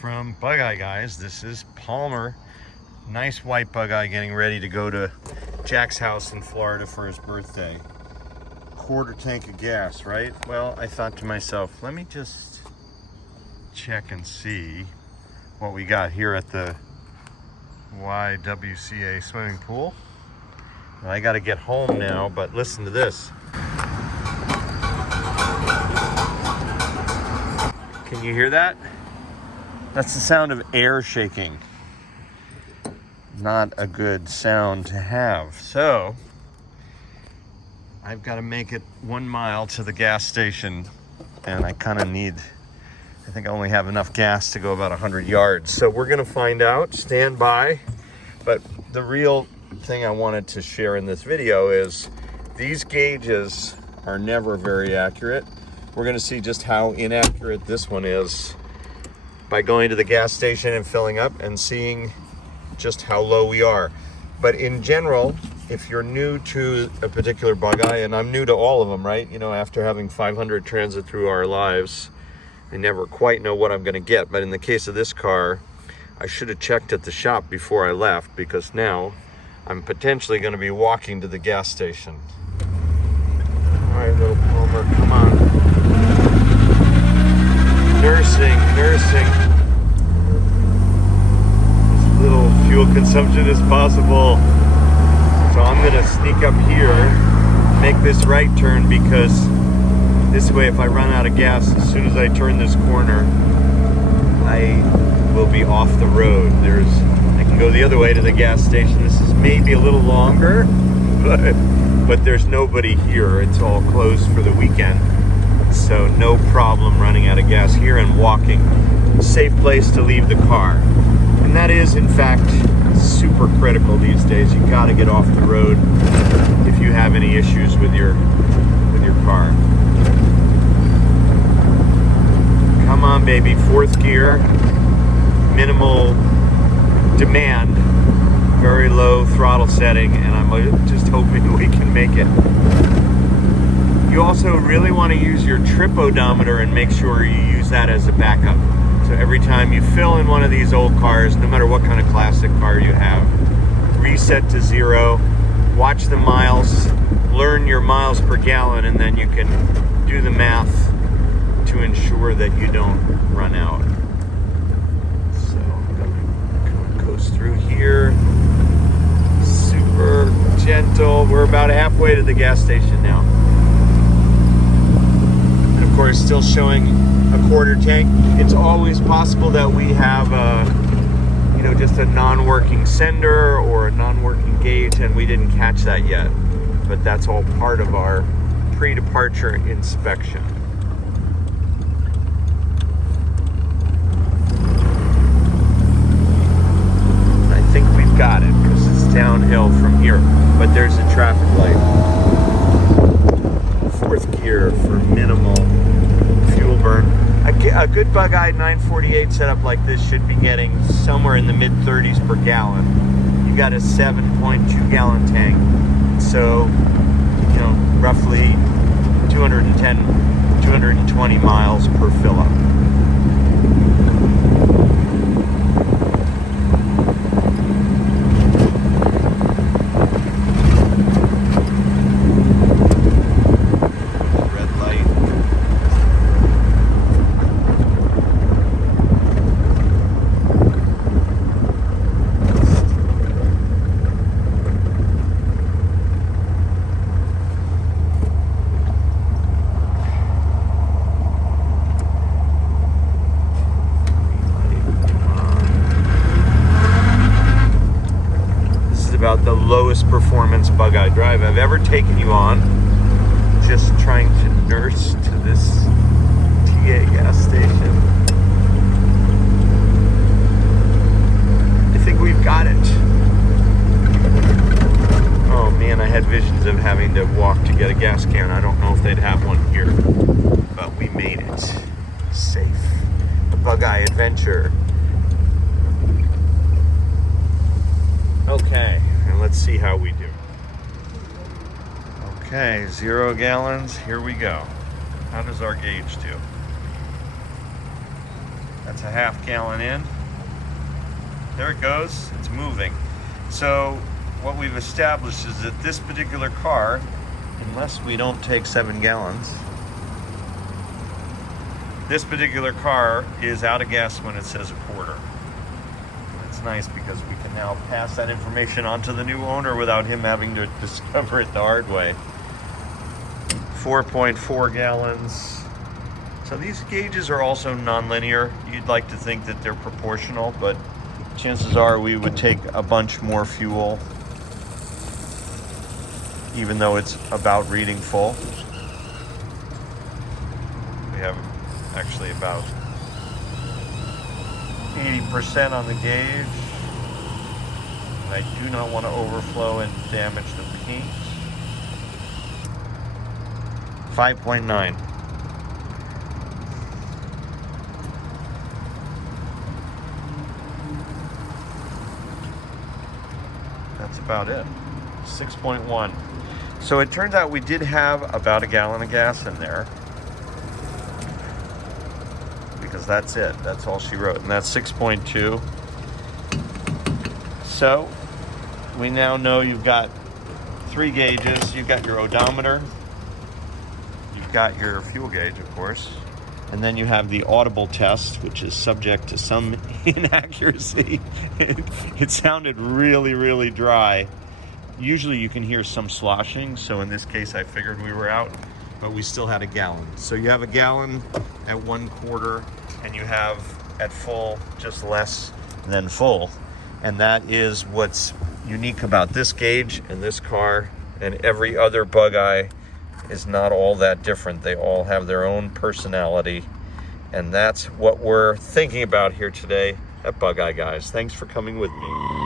from Bugeye, guys. This is Palmer. Nice white Bugeye getting ready to go to Jack's house in Florida for his birthday. Quarter tank of gas, right? Well, I thought to myself, let me just check and see what we got here at the YWCA swimming pool. Well, I got to get home now, but listen to this. Can you hear that? That's the sound of air shaking. Not a good sound to have. So, I've got to make it 1 mile to the gas station, and I kind of need, I think I only have enough gas to go about 100 yards. So we're going to find out. Stand by. But the real thing I wanted to share in this video is these gauges are never very accurate. We're going to see just how inaccurate this one is by going to the gas station and filling up and seeing just how low we are. But in general, if you're new to a particular Bugeye, and I'm new to all of them, right? You know, after having 500 transit through our lives, I never quite know what I'm going to get. But in the case of this car, I should have checked at the shop before I left, because now I'm potentially going to be walking to the gas station. All right, little Palmer, come on. Nursing. As little fuel consumption as possible. So I'm gonna sneak up here, make this right turn, because this way if I run out of gas as soon as I turn this corner, I will be off the road. I can go the other way to the gas station. This is maybe a little longer, but there's nobody here. It's all closed for the weekend. So no problem running out of gas here and walking. Safe place to leave the car. And that is, in fact, super critical these days. You gotta get off the road if you have any issues with your car. Come on, baby, 4th gear, minimal demand, very low throttle setting, and I'm just hoping we can make it. You also really want to use your trip odometer and make sure you use that as a backup. So every time you fill in one of these old cars, no matter what kind of classic car you have, reset to 0, watch the miles, learn your miles per gallon, and then you can do the math to ensure that you don't run out. So I'm going to coast through here. Super gentle. We're about halfway to the gas station now. Of course, still showing a quarter tank. It's always possible that we have just a non-working sender or a non-working gauge, and we didn't catch that yet. But that's all part of our pre-departure inspection. I think we've got it because it's downhill from here, but there's a traffic light. 4th gear for minimal fuel burn. A good Bugeye 948 setup like this should be getting somewhere in the mid-30s per gallon. You got a 7.2 gallon tank, so roughly 210, 220 miles per fill up. About the lowest performance Bugeye drive I've ever taken you on. Just trying to nurse to this TA gas station. I think we've got it. Oh man, I had visions of having to walk to get a gas can. I don't know if they'd have one here, but we made it. Safe. A Bugeye adventure. Okay, and let's see how we do. Okay, 0 gallons, here we go. How does our gauge do? That's a half gallon in. There it goes, it's moving. So what we've established is that this particular car, unless we don't take 7 gallons, this particular car is out of gas when it says a quarter. It's nice because we can now pass that information on to the new owner without him having to discover it the hard way. 4.4 gallons. So these gauges are also non-linear. You'd like to think that they're proportional, but chances are we would take a bunch more fuel, even though it's about reading full. We have actually about 80% on the gauge. And I do not want to overflow and damage the paint. 5.9. That's about it. 6.1. So it turns out we did have about a gallon of gas in there, because that's it. That's all she wrote, and that's 6.2. So we now know you've got 3 gauges. You've got your odometer, you've got your fuel gauge, of course, and then you have the audible test, which is subject to some inaccuracy. It sounded really, really dry. Usually you can hear some sloshing, so in this case I figured we were out, but we still had a gallon. So you have a gallon at 1/4, and you have at full just less than full. And that is what's unique about this gauge and this car, and every other Bugeye is not all that different. They all have their own personality, and that's what we're thinking about here today at Bugeye Guys. Thanks for coming with me.